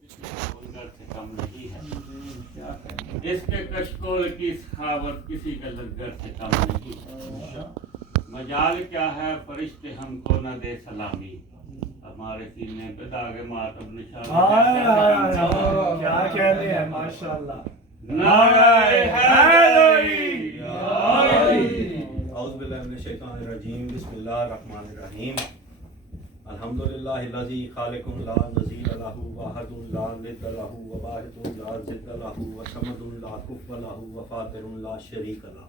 کسی بنگر سے کم نہیں ہے، اس کے کشکول کی سخاوت کسی کے لنگر سے کم نہیں۔ مجال کیا ہے فرشتے ہم کو نہ دے سلامی، ہمارے سینے پہ داغ ماتم نشان کیا کہتے ہیں ماشاءاللہ۔ نعرہ حیدری۔ اعوذ باللہ من الشیطان الرجیم، بسم اللہ الرحمن الرحیم۔ الحمدللہ الذی خالق لا نظیر لہ واحد لا ند لہ وواحد لا ضد لہ وصمد لا کفو لہ وفاطر لا شریک لہ،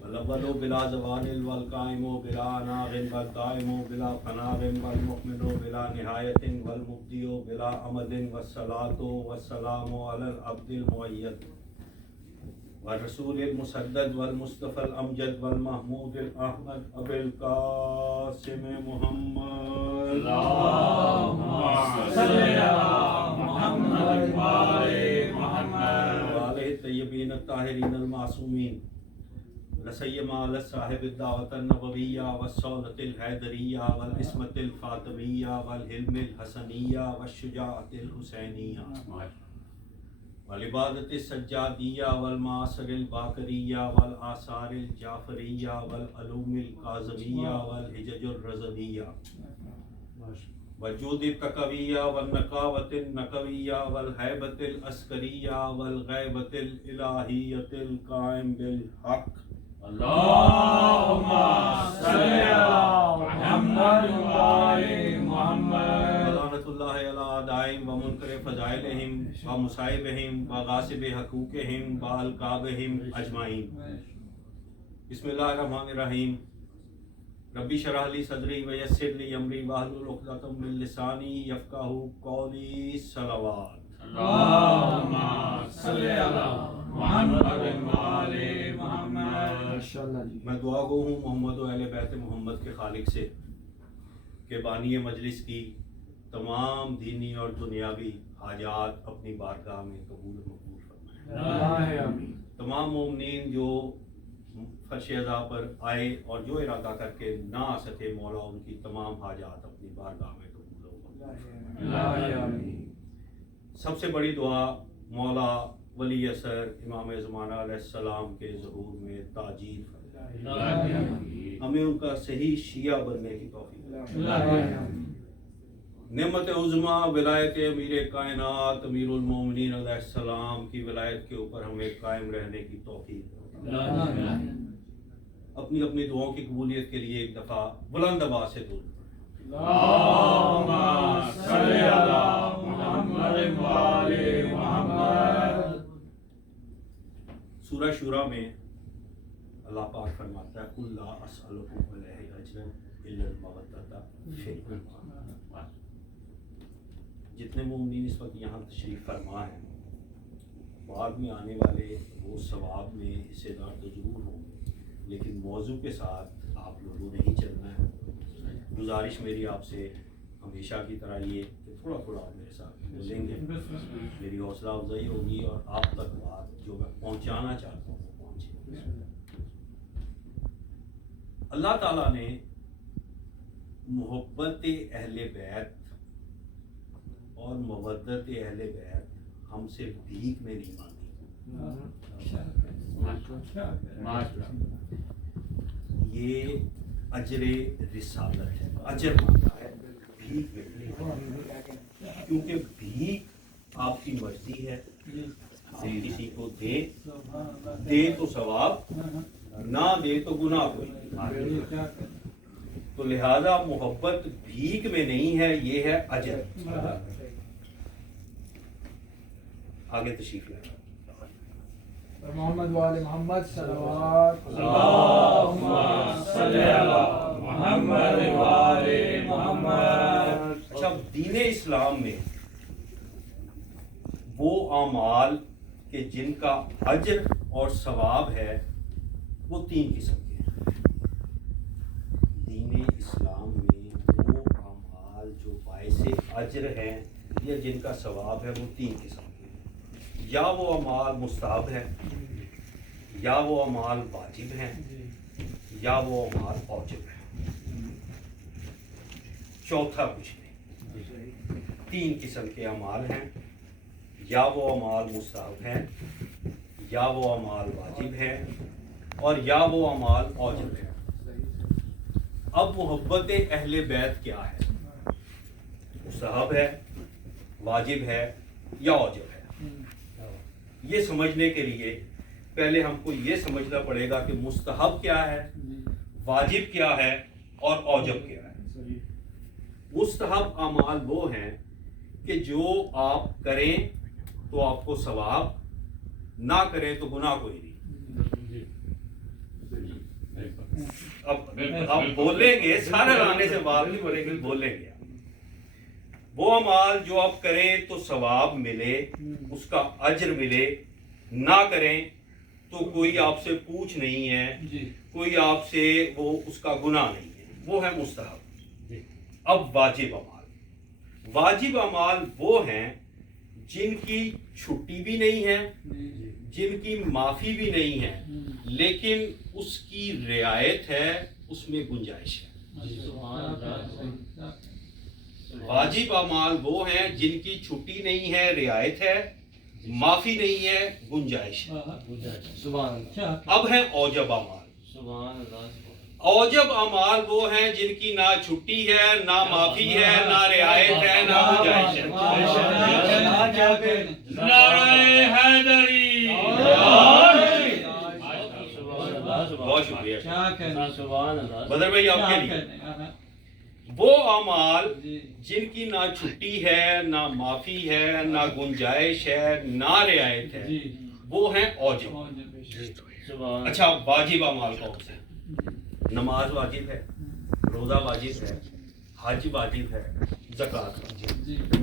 والاول بلا زوال والقائم بلا ناغ والدائم بلا فناغ والمؤمن بلا نہایت والمبدی بلا امد والصلاة والسلام علی العبد المؤید والرسول المسدد والمصطفى الامجد والمحمود الاحمد ابی القاسم محمد اللهم صل علی محمد وآل محمد وآلہ الطیبین الطاہرین المعصومین، لسیما علی صاحب الدعوۃ النبویہ والسنۃ الحیدریہ والعصمۃ الفاطمیہ والحلم الحسنیہ والشجاعۃ الحسینیہ والعبادت السجادیہ والمعاصر الباقریہ والآثار الجعفریہ والعلوم الکاظمیہ والحجج الرضویہ وجود التقویہ والنقاوت النقویہ والہیبت العسکریہ والغیبت الالہیۃ القائم بالحق۔ اللهم صل علی محمد وآل محمد۔ لعنۃ اللہ علی اعدائہم ومنکر فضائلہم ومصائبہم وغاصب حقوقہم والقابہم اجمعین۔ بسم اللہ الرحمن الرحیم۔ ربی اشرح لی صدری ویسر لی امری واحلل عقدۃ من لسانی یفقہوا قولی۔ صلوات۔ اللهم صل علی محمد وآل محمد۔ ماشاءاللہ جی۔ میں دعا گو ہوں محمد و اہل بیت محمد کے خالق سے کہ بانی مجلس کی تمام دینی اور دنیاوی حاجات اپنی بارگاہ میں قبول و مقبول فرمائے۔ آمین۔ تمام مومنین جو فرش ازا پر آئے اور جو ارادہ کر کے نہ آ سکے، مولا ان کی تمام حاجات اپنی بارگاہ میں قبول و مقبول فرمائے۔ آمین۔ سب سے بڑی دعا مولا ولی اثر امام زمانہ علیہ السلام کے ظہور میں تاجیل فرمائے، ہمیں ان کا صحیح شیعہ بننے کی توفیق۔ نعمت عظمیٰ ولایت امیر کائنات امیر المومنین علیہ السلام کی ولایت کے اوپر ہمیں قائم رہنے کی توفیق۔ اپنی اپنی دعاؤں کی قبولیت کے لیے ایک دفعہ بلند آواز سے دعا۔ اللهم صل علی محمد وآل محمد۔ سورہ شورا میں اللہ پاک فرماتا ہے قل لا اسألکم علیہ اجرا الا المودۃ فی القربى۔ جتنے مومنین اس وقت یہاں تشریف فرما ہیں، بعد میں آنے والے وہ ثواب میں حصے دار تو ضرور ہوں گے، لیکن موضوع کے ساتھ آپ لوگوں نے ہی چلنا ہے۔ گزارش میری آپ سے ہمیشہ کی طرح یہ کہ تھوڑا تھوڑا آپ میرے ساتھ بولیں گے، میری حوصلہ افزائی ہوگی اور آپ تک بات جو میں پہنچانا چاہتا ہوں وہ پہنچے۔ اللہ تعالیٰ نے محبت اہل بیت اور مودت اہل بیت ہم سے بھیک میں نہیں مانگی، یہ اجر رسالت ہے، اجر مانگا ہے، بھیک میں نہیں، کیونکہ بھیک آپ کی مرضی ہے، کسی کو دے تو ثواب، نہ دے تو گناہ کوئی، تو لہذا محبت بھیک میں نہیں ہے، یہ ہے اجر۔ آگے تشریف لیں۔ محمد وآل محمد صلوات۔ اللهم صل علی محمد وآل محمد۔ اچھا، دین اسلام میں وہ اعمال کہ جن کا اجر اور ثواب ہے وہ تین قسم کے ہیں۔ دین اسلام میں وہ اعمال جو باعث اجر ہیں یا جن کا ثواب ہے وہ تین قسم کے ہیں، یا وہ اعمال مستحب ہیں، یا وہ اعمال واجب ہیں، یا وہ اعمال اوجب ہیں، چوتھا کچھ نہیں۔ تین قسم کے اعمال ہیں، یا وہ اعمال مستحب ہیں، یا وہ اعمال واجب ہیں، اور یا وہ اعمال اوجب ہیں۔ اب محبت اہل بیت کیا ہے؟ مستحب ہے، واجب ہے یا اوجب ہے؟ یہ سمجھنے کے لیے پہلے ہم کو یہ سمجھنا پڑے گا کہ مستحب کیا ہے، واجب کیا ہے اور اوجب کیا ہے۔ مستحب اعمال وہ ہیں کہ جو آپ کریں تو آپ کو ثواب، نہ کریں تو گناہ کوئی نہیں۔ اب بولیں گے، سارے لانے سے بات نہیں پڑے گی، بولیں گے۔ وہ اعمال جو آپ کریں تو ثواب ملے، اس کا اجر ملے، نہ کریں تو کوئی آپ سے پوچھ نہیں ہے، کوئی آپ سے وہ اس کا گناہ نہیں ہے، وہ ہے مستحب۔ اب واجب اعمال، واجب اعمال وہ ہیں جن کی چھٹی بھی نہیں ہے، جن کی معافی بھی نہیں ہے، لیکن اس کی رعایت ہے، اس میں گنجائش ہے۔ واجب اعمال وہ ہیں جن کی چھٹی نہیں ہے، رعایت ہے، معافی نہیں ہے، گنجائش ہے۔ اب ہیں اوجب اعمال۔ اوجب اعمال وہ ہیں جن کی نہ چھٹی ہے، نہ معافی ہے، نہ رعایت ہے، نہ گنجائش ہے۔ نعرہ حیدری، بہت شکریہ بدر بھائی آپ کے لیے۔ وہ اعمال جن کی نہ چھٹی ہے، نہ معافی ہے، نہ گنجائش ہے، نہ رعایت ہے، وہ ہیں اوجب۔ اچھا، واجب اعمال کون سے؟ نماز واجب ہے، روزہ واجب ہے، حج واجب ہے، زکوٰۃ واجب ہے،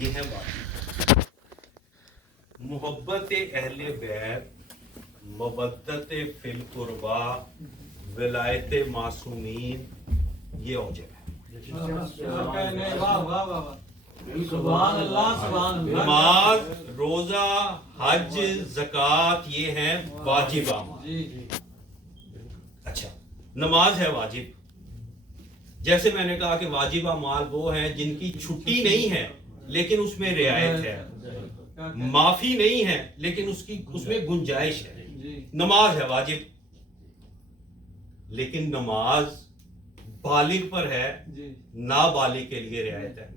یہ ہے واجب۔ محبت اہل بیت، مودت فی القربا، ولایت معصومین، یہ اوجب ہے۔ نماز، روزہ، حج، زکوٰۃ، یہ ہیں واجب اعمال۔ اچھا، نماز ہے واجب۔ جیسے میں نے کہا کہ واجب اعمال وہ ہیں جن کی چھٹی نہیں ہے لیکن اس میں رعایت ہے، معافی نہیں ہے لیکن اس میں گنجائش ہے۔ نماز ہے واجب، لیکن نماز بالغ پر ہے، نابالغ کے لیے رعایت ہے۔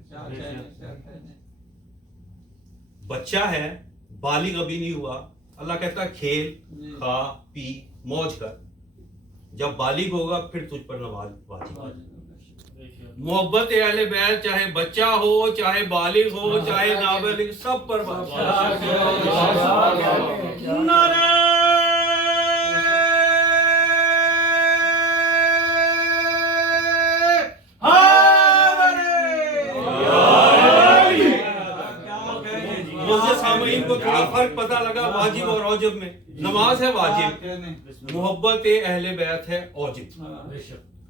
بچہ ہے، بالغ ابھی نہیں ہوا، اللہ کہتا ہے کھیل، کھا، پی، موج کر۔ جب بالغ ہوگا پھر تجھ پر نماز واجب۔ محبت اہل بیت چاہے بچہ ہو، چاہے بالغ ہو، چاہے نابالغ، سب پر واجب۔ سامعین کو تھوڑا فرق پتہ لگا واجب اور اوجب میں۔ نماز ہے واجب، محبت اہل بیت ہے اوجب۔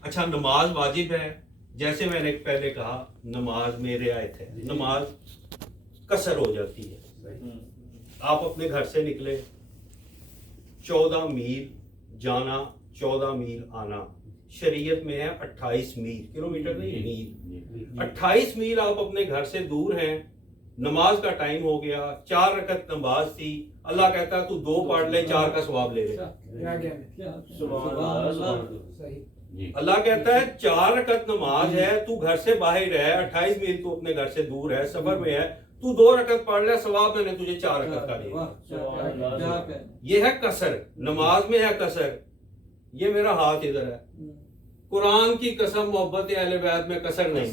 اچھا، نماز واجب ہے، جیسے میں نے پہلے کہا نماز میں رعایت ہے، نماز قصر ہو جاتی ہے۔ آپ اپنے گھر سے نکلے، 14 میل جانا، 14 میل آنا، شریعت میں ہے 28 میل، کلومیٹر نہیں، میل۔ 28 میل آپ اپنے گھر سے دور ہیں، نماز کا ٹائم ہو گیا، 4 رکعت نماز تھی، اللہ کہتا ہے تو 2 پڑھ لے، 4 کا ثواب لے لے۔ اللہ کہتا ہے 4 رکعت نماز ہے، تو گھر سے باہر ہے، 28 میل تو اپنے گھر سے دور ہے، سفر میں ہے، تو 2 رکعت پڑھ لے، ثواب میں نے تجھے 4 رکعت کا دیا۔ یہ ہے قصر، نماز میں ہے قصر۔ یہ میرا ہاتھ ادھر ہے، قرآن کی قسم محبت اہل بیت میں قصر نہیں۔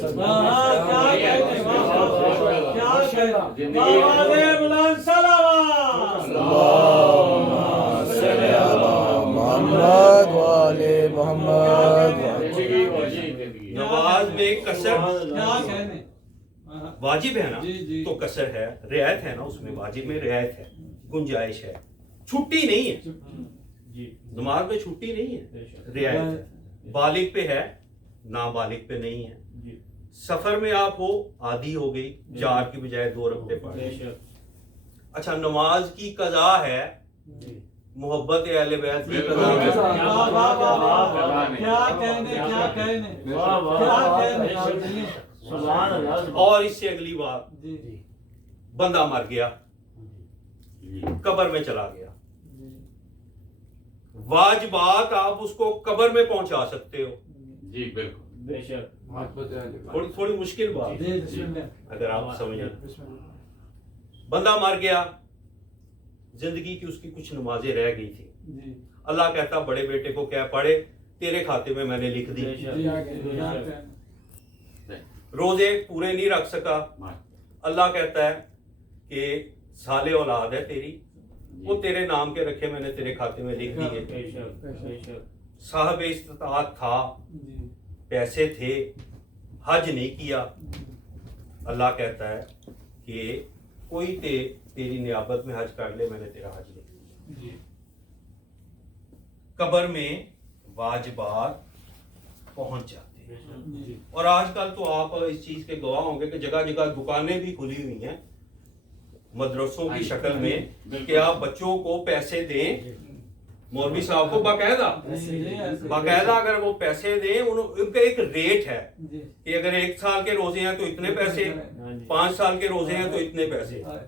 نماز میں قصر واجب ہے نا، تو قصر ہے، رعایت ہے نا، اس میں واجب میں رعایت ہے، گنجائش ہے، چھٹی نہیں ہے۔ نماز میں چھٹی نہیں ہے، رعایت ہے، بالغ پہ ہے، نابالغ پہ نہیں ہے۔ سفر میں آپ ہو، عادی ہو گئی، 4 کی بجائے 2 رکعتیں پڑھ۔ اچھا، نماز کی قضا ہے، محبت اہل بیت کی قضا ہے۔ سبحان اللہ. اور اس سے اگلی بات، جی بندہ مر گیا، جی قبر میں چلا گیا، جی واجبات آپ اس کو قبر میں پہنچا سکتے ہو. جی بالکل. بے شک. تھوڑی مشکل بات جی بسم اللہ. اگر آپ سمجھیں. بسم اللہ. بندہ مر گیا، زندگی کی اس کی کچھ نمازیں رہ گئی تھی، جی اللہ کہتا بڑے بیٹے کو کیا پڑھے، تیرے کھاتے میں نے لکھ دی. بے شک. جی آگے کیا کہنا؟ روزے پورے نہیں رکھ سکا، اللہ کہتا ہے کہ صالح اولاد ہے تیری، وہ تیرے نام کے رکھے میں نے تیرے کھاتے میں لکھ دی ہے. بے شک. بے شک. صاحب استطاعت تھا، جی پیسے تھے، حج نہیں کیا، اللہ کہتا ہے کہ کوئی تیری نیابت میں حج کر لے، میں نے تیرا حج نہیں کیا. جی قبر میں واجبات پہنچ جاتے ہیں. جی اور آج کل تو آپ اس چیز کے گواہ ہوں گے کہ جگہ جگہ دکانیں بھی کھلی ہوئی ہیں مدرسوں کی شکل میں کہ آپ بچوں کو پیسے دیں، مولوی صاحب کو باقاعدہ اگر وہ پیسے دیں، ان کا ایک ریٹ ہے جی کہ اگر 1 سال کے روزے ہیں تو اتنے پیسے، 5 سال کے روزے ہیں تو اتنے پیسے. اللہ.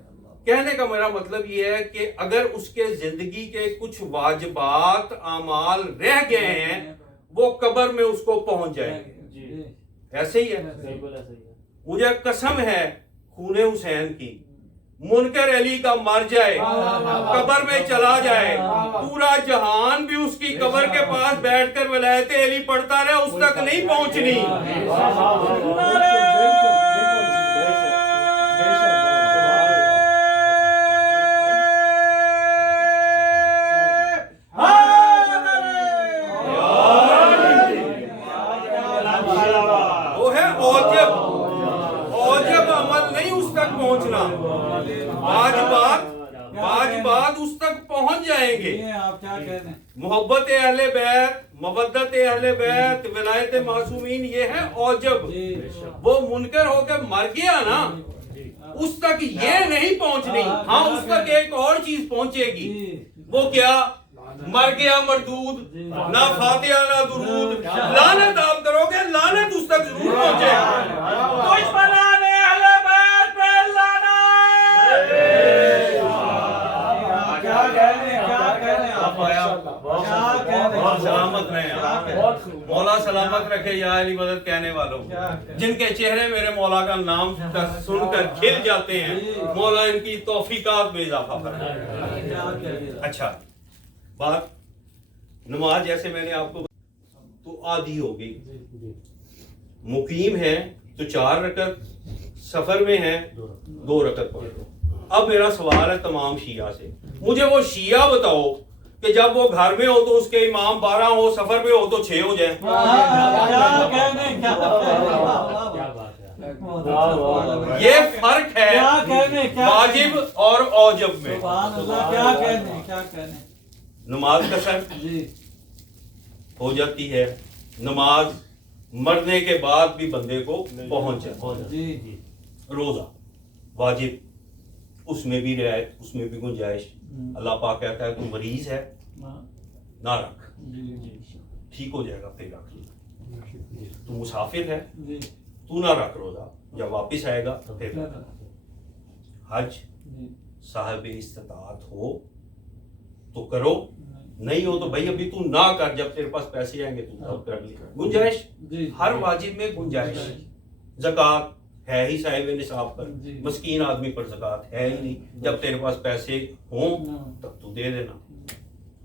کہنے کا میرا مطلب یہ ہے کہ اگر اس کے زندگی کے کچھ واجبات اعمال رہ گئے ہیں، وہ قبر میں اس کو پہنچ جائے. جی ایسے ہی ہے. صحیح بولا. صحیح ہے. مجھے قسم ہے خون حسین کی، منکر علی کا مر جائے، قبر میں چلا جائے، پورا جہان بھی اس کی قبر کے پاس بیٹھ کر ولایت علی پڑھتا رہے، اس تک نہیں پہنچنی. وہ ہے اوجب عمل نہیں اس تک پہنچنا، واجبات اس تک پہنچ جائیں گے. آپ کیا کہتے ہیں؟ محبت اہل بیت، مودت اہل بیت، ولایت معصومین، یہ ہے اوجب. وہ منکر ہو کے مر گیا نا، اس تک یہ نہیں پہنچنی. ہاں اس تک ایک اور چیز پہنچے گی، وہ کیا؟ مر گیا مردود، نہ فاتحہ نہ درود، لعنت آپ کرو گے، لعنت اس تک ضرور پہنچے گی. دشمنان اہل بیت پہ لعنت. کیا کہنے کیا کہنے آپ آیا. بہت سلامت رہے آپ، مولا سلامت رکھے یا علی مدد کہنے والوں، جن کے چہرے میرے مولا کا نام سن کر کھل جاتے ہیں، مولا ان کی توفیقات میں اضافہ فرمائے. اچھا بات نماز جیسے میں نے آپ کو تو آدھی ہو گئی، مقیم ہے تو 4 رکعت، سفر میں ہے 2 رکعت پڑھ لو. اب میرا سوال ہے تمام شیعہ سے، مجھے وہ شیعہ بتاؤ کہ جب وہ گھر میں ہو تو اس کے امام 12 ہو، سفر میں ہو تو 6 ہو جائیں. کیا کہنے کیا کیا بات ہے. یہ فرق ہے واجب اور اوجب میں. کیا کہنے کیا کہنے. نماز قصر جی ہو جاتی ہے، نماز مرنے کے بعد بھی بندے کو پہنچ جاتی ہے. جی روزہ واجب، اس میں بھی رعایت، اس میں بھی گنجائش. اللہ پاک کہتا ہے تو مریض ہے نہ رکھ، ٹھیک ہو جائے گا پھر رکھ. تو مسافر ہے تو نہ رکھ روزہ، جب واپس آئے گا پھر رکھ. حج صاحب استطاعت ہو تو کرو، نہیں ہو تو بھائی ابھی تو نہ کر، جب تیرے پاس پیسے آئیں گے تو تب کر لے. گنجائش ہر واجب میں گنجائش. زکوٰۃ ہے ہی صاحب نصاب پر، مسکین آدمی پر زکوٰۃ ہے ہی نہیں، جب تیرے پاس پیسے ہوں تب تو دے دینا.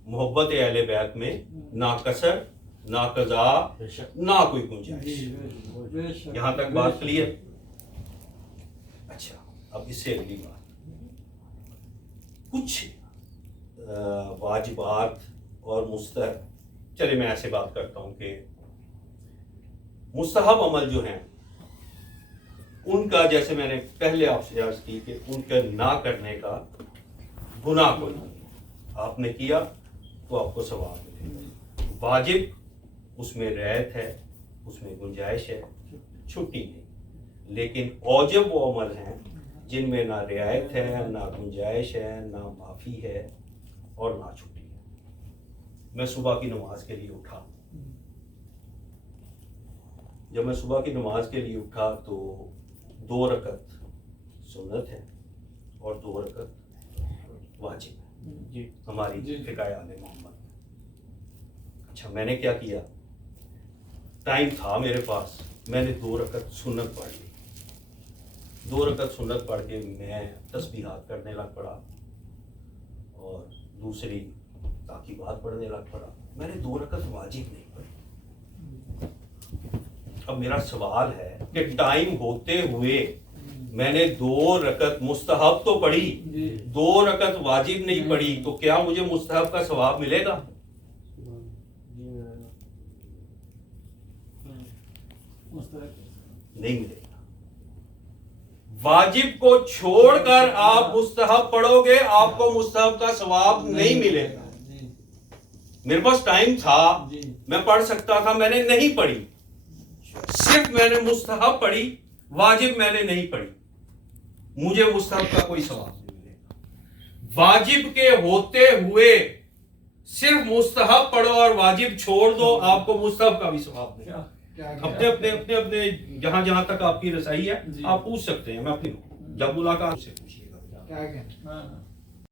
محبت اہل بیت میں نہ قصر نہ قضا نہ کوئی گنجائش. یہاں تک بات کلیئر. اچھا اب اس سے اگلی بات، کچھ واجبات اور مستحب، چلے میں ایسے بات کرتا ہوں کہ مستحب عمل جو ہیں ان کا، جیسے میں نے پہلے آپ سے عرض کی کہ ان کے نہ کرنے کا گناہ کوئی نہیں. آپ نے کیا تو آپ کو ثواب ملے گا. واجب اس میں رعایت ہے، اس میں گنجائش ہے، چھٹی نہیں. لیکن اوجب وہ عمل ہیں جن میں نہ رعایت ہے، نہ گنجائش ہے، نہ معافی ہے اور نہ چھٹی ہے. میں صبح کی نماز کے لیے اٹھا، جب میں صبح کی نماز کے لیے اٹھا تو 2 رکعت سنت ہے اور 2 رکعت واجب ہے جی ہماری فقہ آل محمد. اچھا میں نے کیا کیا، ٹائم تھا میرے پاس، میں نے 2 رکعت سنت پڑھ لی. 2 رکعت سنت پڑھ کے میں تسبیحات کرنے لگ پڑا اور دوسری تعقیبات پڑھنے لگ پڑا. میں نے 2 رکعت واجب نہیں پڑھی. اب میرا سوال ہے کہ ٹائم ہوتے ہوئے میں نے 2 رکعت مستحب تو پڑھی، 2 رکعت واجب نہیں پڑھی، تو کیا مجھے مستحب کا ثواب ملے گا؟ نہیں ملے گا. واجب کو چھوڑ کر آپ مستحب پڑھو گے، آپ کو مستحب کا ثواب نہیں ملے گا. میرے پاس ٹائم تھا، میں پڑھ سکتا تھا، میں نے نہیں پڑھی. صرف میں نے مستحب پڑھی، واجب میں نے نہیں پڑھی، مجھے مستحب کا کوئی ثواب نہیں ملے گا. واجب کے ہوتے ہوئے صرف مستحب پڑھو اور واجب چھوڑ دو، آپ کو مستحب کا بھی ثواب ملے گا. اپنے جہاں جہاں تک آپ کی رسائی ہے آپ پوچھ سکتے ہیں. میں اپنی جب ملاقات سے پوچھیے گا.